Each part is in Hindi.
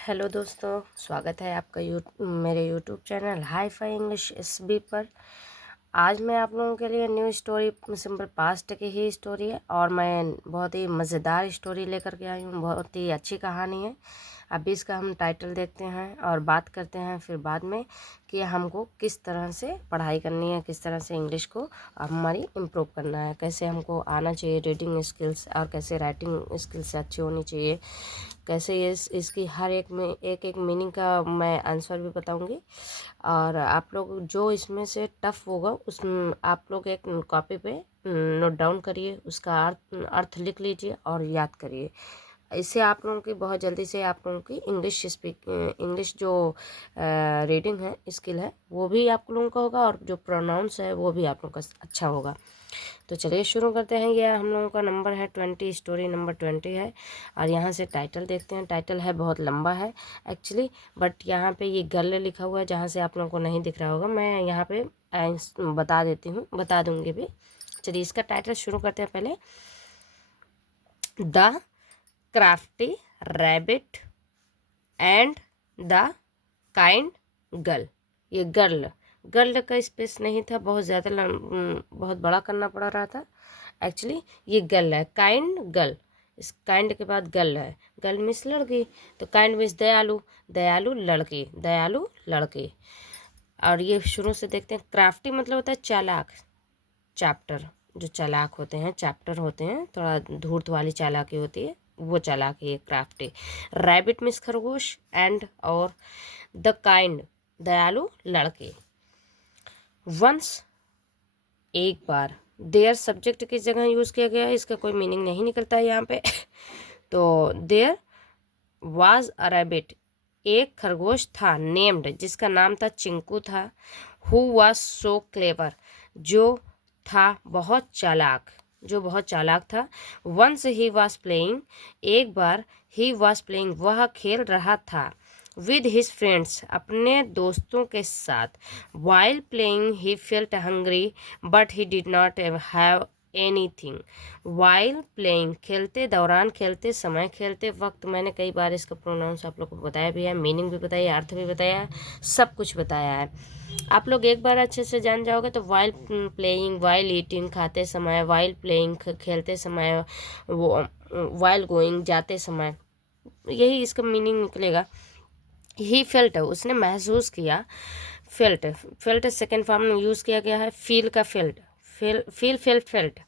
हेलो दोस्तों, स्वागत है आपका मेरे YouTube channel hi fi English SB पर। आज मैं आप लोगों के लिए न्यू स्टोरी सिंपल पास्ट की ही स्टोरी है और मैं बहुत ही मज़ेदार स्टोरी लेकर के आई हूँ। बहुत ही अच्छी कहानी है। अभी इसका हम टाइटल देखते हैं और बात करते हैं फिर बाद में कि हमको किस तरह से पढ़ाई करनी है, किस तरह से इंग्लिश को हमारी इम्प्रूव करना है, कैसे हमको आना चाहिए रीडिंग स्किल्स और कैसे राइटिंग स्किल्स अच्छी होनी चाहिए, कैसे ये इसकी हर एक में एक मीनिंग का मैं आंसर भी बताऊंगी। और आप लोग जो इसमें से टफ होगा उसमें आप लोग एक कॉपी पे नोट डाउन करिए, उसका अर्थ लिख लीजिए और याद करिए। इससे आप लोगों की बहुत जल्दी से आप लोगों की इंग्लिश जो रीडिंग है स्किल है वो भी आप लोगों का होगा और जो प्रोनाउंस है वो भी आप लोगों का अच्छा होगा। तो चलिए शुरू करते हैं। ये हम लोगों का नंबर है 20, स्टोरी नंबर 20 है। और यहाँ से टाइटल देखते हैं। टाइटल है बहुत लंबा है एक्चुअली, बट यहाँ पे ये गर्ल लिखा हुआ है, जहाँ से आप लोगों को नहीं दिख रहा होगा मैं यहाँ पे बता देती हूँ, बता दूँगी भी। चलिए इसका टाइटल शुरू करते हैं। पहले the crafty rabbit and the kind girl. ये गर्ल का स्पेस नहीं था, बहुत ज़्यादा बहुत बड़ा करना पड़ रहा था एक्चुअली। ये गर्ल है, काइंड गर्ल। इस काइंड के बाद गर्ल है, गर्ल मीन्स लड़की, तो काइंड मीन्स दयालु, दयालु लड़की, दयालु लड़की। और ये शुरू से देखते हैं। क्राफ्टी मतलब होता है चालाक, चैप्टर, जो चालाक होते हैं, चैप्टर होते हैं, थोड़ा धूर्त वाली चालाकी होती है, वो चालाकी है क्राफ्टी। रैबिट मीन्स खरगोश, एंड और द काइंड दयालु लड़के। वंस एक बार, देयर सब्जेक्ट की जगह यूज़ किया गया है, इसका कोई मीनिंग नहीं निकलता है यहाँ पे। तो देयर वाज अ रैबिट, एक खरगोश था, नेम्ड जिसका नाम था चिंकू था, हु वाज सो क्लेवर जो था बहुत चालाक, जो बहुत चालाक था। वंस ही वाज प्लेइंग, एक बार, ही वाज प्लेइंग वह खेल रहा था, विद हिज फ्रेंड्स अपने दोस्तों के साथ। While playing he felt hungry but he did not have anything. While playing खेलते दौरान, खेलते समय, खेलते वक्त। मैंने कई बार इसका प्रोनाउंस आप लोग को बताया भी है, मीनिंग भी बताया, अर्थ भी बताया, सब कुछ बताया है। आप लोग एक बार अच्छे से जान जाओगे तो वाइल प्लेइंग, वाइल ईटिंग खाते समय, वाइल प्लेइंग खेलते समय, वो वाइल गोइंग जाते समय, यही इसका मीनिंग निकलेगा। ही फेल्ट उसने महसूस किया, फेल्ट, फेल्ट सेकेंड फॉर्म में यूज़ किया गया है, फील का फेल्ट, फील फेल्ट फेल्ट,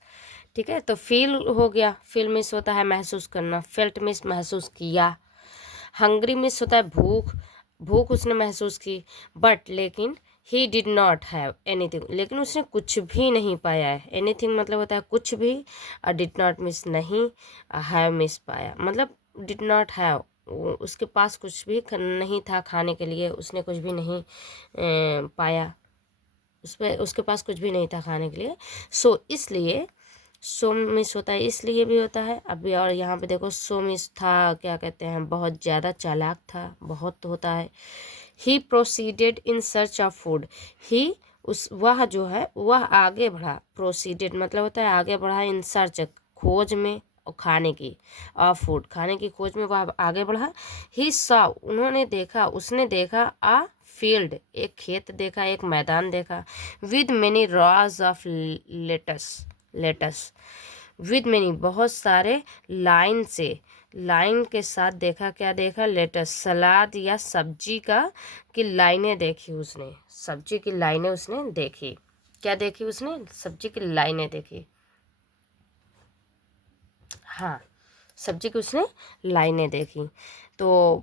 ठीक है। तो फील हो गया, फील मिस होता है महसूस करना, फेल्ट मिस महसूस किया। हंग्री मिस होता है भूख, भूख उसने महसूस की, बट लेकिन he did not have anything, लेकिन उसने कुछ भी नहीं पाया है। एनीथिंग मतलब होता है कुछ भी, और डिड नॉट मिस नहीं, हैव मिस पाया मतलब डिड नॉट हैव, उसके पास कुछ भी नहीं था खाने के लिए, उसने कुछ भी नहीं पाया, उसके पास कुछ भी नहीं था खाने के लिए। सो इसलिए सो मिस होता है, इसलिए भी होता है अभी। और यहाँ पे देखो सो मिस था, क्या कहते हैं, बहुत ज़्यादा चालाक था, बहुत होता है। He proceeded in search of food, he वह जो है वह आगे बढ़ा, प्रोसीडेड मतलब होता है आगे बढ़ा, इन सर्च खोज में, और खाने की, ऑफ फूड खाने की खोज में वह आगे बढ़ा। ही सॉ उन्होंने देखा, उसने देखा, आ फील्ड एक खेत देखा, एक मैदान देखा, with many rows of lettuce, with many बहुत सारे, लाइन से, लाइन के साथ देखा, क्या देखा, लेटस सलाद या सब्जी का की लाइनें देखी उसने, सब्जी की लाइनें उसने देखी। क्या देखी उसने, सब्जी की लाइनें देखी, हाँ सब्जी की उसने लाइनें देखी। तो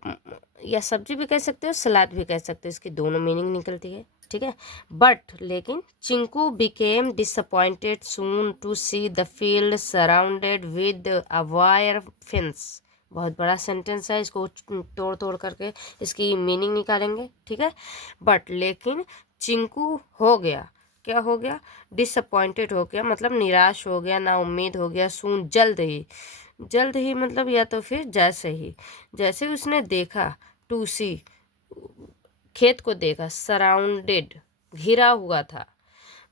या सब्जी भी कह सकते हो, सलाद भी कह सकते हो, इसकी दोनों मीनिंग निकलती है, ठीक है। बट लेकिन Chinku became disappointed soon to see the field surrounded with a wire fence. बहुत बड़ा सेंटेंस है, इसको तोड़ तोड़ करके इसकी मीनिंग निकालेंगे, ठीक है। बट लेकिन चिंकू हो गया, क्या हो गया, डिसअपॉइंटेड हो गया, मतलब निराश हो गया, ना उम्मीद हो गया, सून जल्द ही, जल्द ही मतलब या तो फिर जैसे ही, जैसे उसने देखा, टू सी खेत को देखा, सराउंडेड घिरा हुआ था,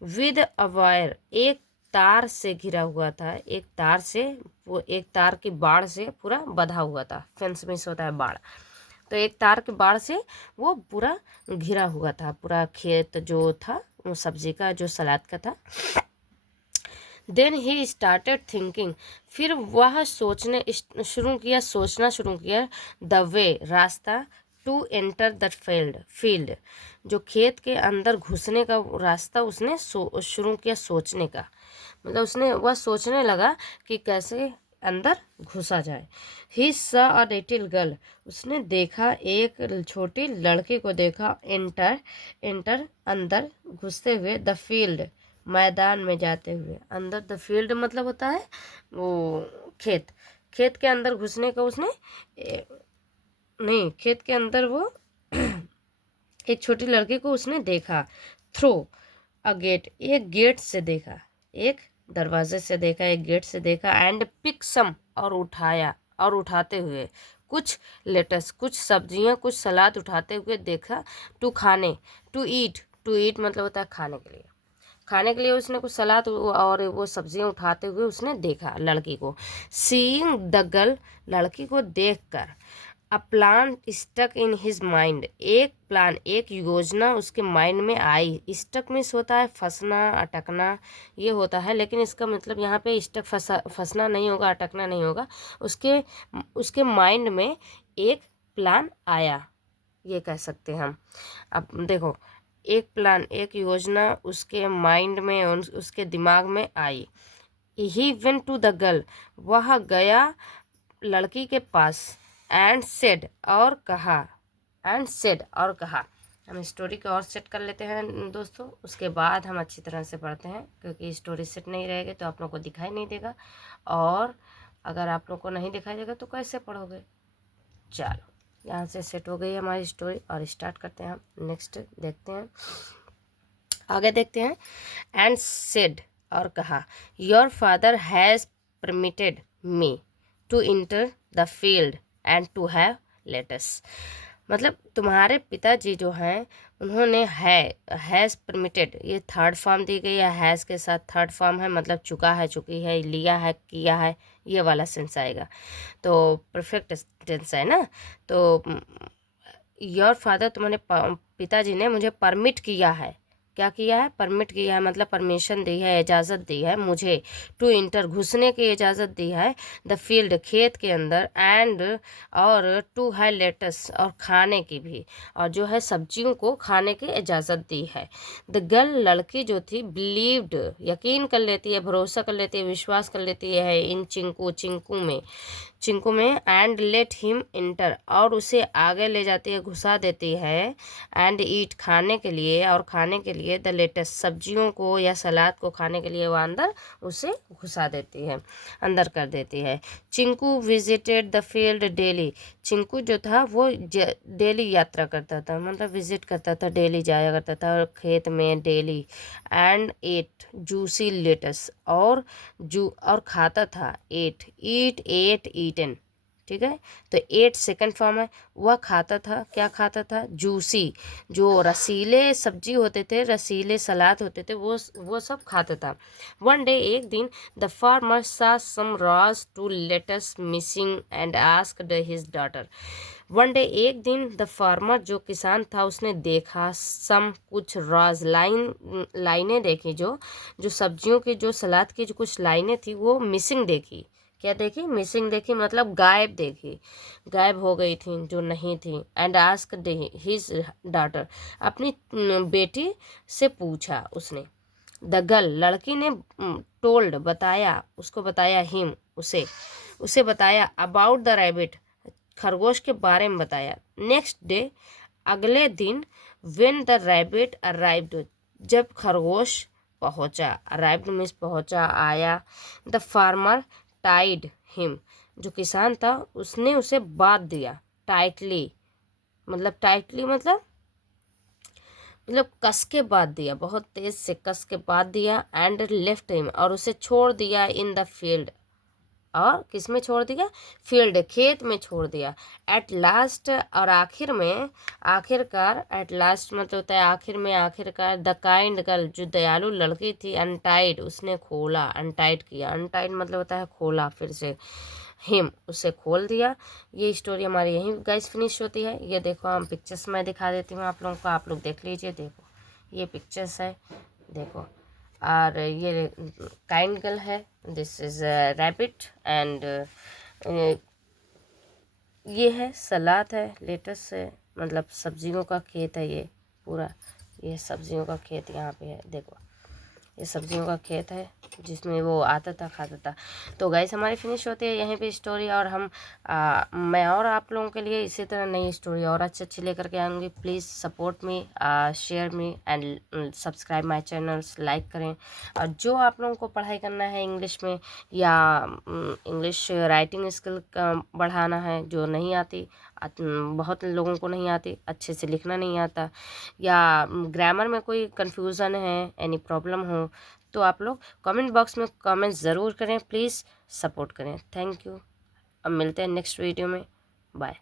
विद अ वायर एक तार से घिरा हुआ था, एक तार से, वो एक तार की बाड़ से पूरा बंधा हुआ था, फेंस में होता है बाड़, तो एक तार के बाड़ से वो पूरा घिरा हुआ था, पूरा खेत जो था वो सब्जी का, जो सलाद का था। देन ही स्टार्टेड थिंकिंग, फिर वह सोचना शुरू किया द वे, रास्ता, टू एंटर द फील्ड, जो खेत के अंदर घुसने का रास्ता उसने शुरू किया सोचने का, मतलब उसने वह सोचने लगा कि कैसे अंदर घुसा जाए। ही सा अ लिटिल गर्ल, उसने देखा एक छोटी लड़की को देखा, एंटर अंदर घुसते हुए, द फील्ड, मैदान में जाते हुए। अंदर द फील्ड मतलब होता है वो खेत, खेत के अंदर घुसने का उसने नहीं, खेत के अंदर वो एक छोटी लड़की को उसने देखा। थ्रो अ गेट, एक गेट से देखा, एक दरवाजे से देखा, एक गेट से देखा। एंड पिक सम, और उठाया, और उठाते हुए कुछ लेटस, कुछ सब्जियां, कुछ सलाद उठाते हुए देखा। टू खाने, टू ईट मतलब होता है खाने के लिए, खाने के लिए उसने कुछ सलाद और वो सब्जियां उठाते हुए उसने देखा लड़की को। सीइंग द गर्ल, लड़की को देखकर, a plan stuck in his mind, एक प्लान, एक योजना उसके माइंड में आई। स्टक मीन्स होता है फंसना, अटकना, ये होता है, लेकिन इसका मतलब यहाँ पे स्टक फंसना नहीं होगा, अटकना नहीं होगा। उसके माइंड में एक प्लान आया, ये कह सकते हैं हम। अब देखो, एक प्लान, एक योजना उसके माइंड में, उसके दिमाग में आई। He went to the girl, वह गया लड़की के पास। एंड सेड, और कहा, हम स्टोरी को और सेट कर लेते हैं दोस्तों, उसके बाद हम अच्छी तरह से पढ़ते हैं, क्योंकि स्टोरी सेट नहीं रहेगी तो आप लोग को दिखाई नहीं देगा, और अगर आप लोग को नहीं दिखाई देगा तो कैसे पढ़ोगे। चलो, यहाँ से सेट हो गई हमारी स्टोरी, और स्टार्ट करते हैं हम। नेक्स्ट देखते हैं, आगे देखते हैं। एंड सेड, और कहा, your father has permitted me to enter the field and to have lettuce, मतलब तुम्हारे पिताजी जो हैं उन्होंने हैज़ परमिटेड, ये थर्ड फॉर्म दी गई है, हैज़ के साथ थर्ड फॉर्म है, मतलब चुका है, चुकी है, लिया है, किया है, ये वाला सेंस आएगा, तो परफेक्ट टेंस है ना। तो योर फादर, तुम्हारे पिताजी ने मुझे परमिट किया है, क्या किया है, परमिट किया है, मतलब परमिशन दी है, इजाज़त दी है मुझे, टू इंटर, घुसने की इजाज़त दी है, द फील्ड, खेत के अंदर, एंड, और टू है लेटस, और खाने की भी, और जो है सब्जियों को खाने की इजाज़त दी है। द गर्ल, लड़की जो थी, बिलीव्ड, यकीन कर लेती है, भरोसा कर लेती है, विश्वास कर लेती है, इन चिंकू में, एंड लेट हिम इंटर, और उसे आगे ले जाती है, घुसा देती है, एंड ईट, खाने के लिए, और खाने के लिए, द लेटेस्ट, सब्जियों को या सलाद को खाने के लिए वो अंदर उसे घुसा देती है, अंदर कर देती है। Chinku visited the field daily, Chinku जो था वो डेली यात्रा करता था, मतलब विजिट करता था, डेली जाया करता था खेत में daily. And ate juicy lettuce, और खाता था, एट ईटन, ठीक है। तो एट सेकंड फॉर्म है, वह खाता था, क्या खाता था, जूसी, जो रसीले सब्जी होते थे, रसीले सलाद होते थे, वो सब खाता था। वन डे, एक दिन, the farmer saw some rows to lettuce missing and asked his daughter, one day, एक दिन, द फार्मर, जो किसान था, उसने देखा, सम, कुछ, रॉज, लाइनें देखी, जो सब्जियों की, जो सलाद की जो कुछ लाइनें थी वो मिसिंग देखी, क्या देखी, मिसिंग देखी, मतलब गायब देखी, गायब हो गई थी, जो नहीं थी। एंड आस्क्ड हिज डॉटर, अपनी बेटी से पूछा उसने। द गर्ल, लड़की ने टोल्ड, बताया, उसको बताया, हिम, उसे बताया, अबाउट द रैबिट, खरगोश के बारे में बताया। नेक्स्ट डे, अगले दिन, व्हेन द रैबिट अराइव्ड, जब खरगोश पहुंचा, अराइव्ड मीन्स पहुंचा, आया। द फार्मर टाइड हिम, जो किसान था उसने उसे बांध दिया, टाइटली मतलब कस के बांध दिया, बहुत तेज से कस के बांध दिया। एंड लेफ्ट हिम, और उसे छोड़ दिया, इन द फील्ड, और किस में छोड़ दिया, फील्ड, खेत में छोड़ दिया। एट लास्ट, और आखिरकार, एट लास्ट मतलब होता है आखिर में, आखिरकार। द काइंड गर्ल, जो दयालु लड़की थी, अनटाइड, उसने खोला, अनटाइड किया, अनटाइड मतलब होता है खोला, फिर से हिम, उसे खोल दिया। ये स्टोरी हमारी यहीं गाइस फिनिश होती है। ये देखो हम पिक्चर्स में दिखा देती हूँ आप लोगों को, आप लोग देख लीजिए। देखो ये पिक्चर्स है, देखो। और ये काइंड गर्ल है, दिस इज़ रैबिट एंड ये है सलाद है, लेटस है, मतलब सब्जियों का खेत है ये पूरा। ये सब्जियों का खेत यहाँ पे है, देखो ये सब्जियों का खेत है जिसमें वो आता था, खाता था। तो गाइस हमारी फिनिश होती है यहीं पे स्टोरी, और हम मैं और आप लोगों के लिए इसी तरह नई स्टोरी और अच्छी अच्छी लेकर के आऊँगी। Please support me, share me and subscribe my channels, like करें। और जो आप लोगों को पढ़ाई करना है इंग्लिश में, या इंग्लिश राइटिंग स्किल बढ़ाना है, जो नहीं आती, बहुत लोगों को नहीं आती, अच्छे से लिखना नहीं आता, या ग्रामर में कोई कन्फ्यूज़न है, एनी प्रॉब्लम हो, तो आप लोग कमेंट बॉक्स में कमेंट ज़रूर करें। प्लीज़ सपोर्ट करें। Thank you. अब मिलते हैं नेक्स्ट वीडियो में। बाय।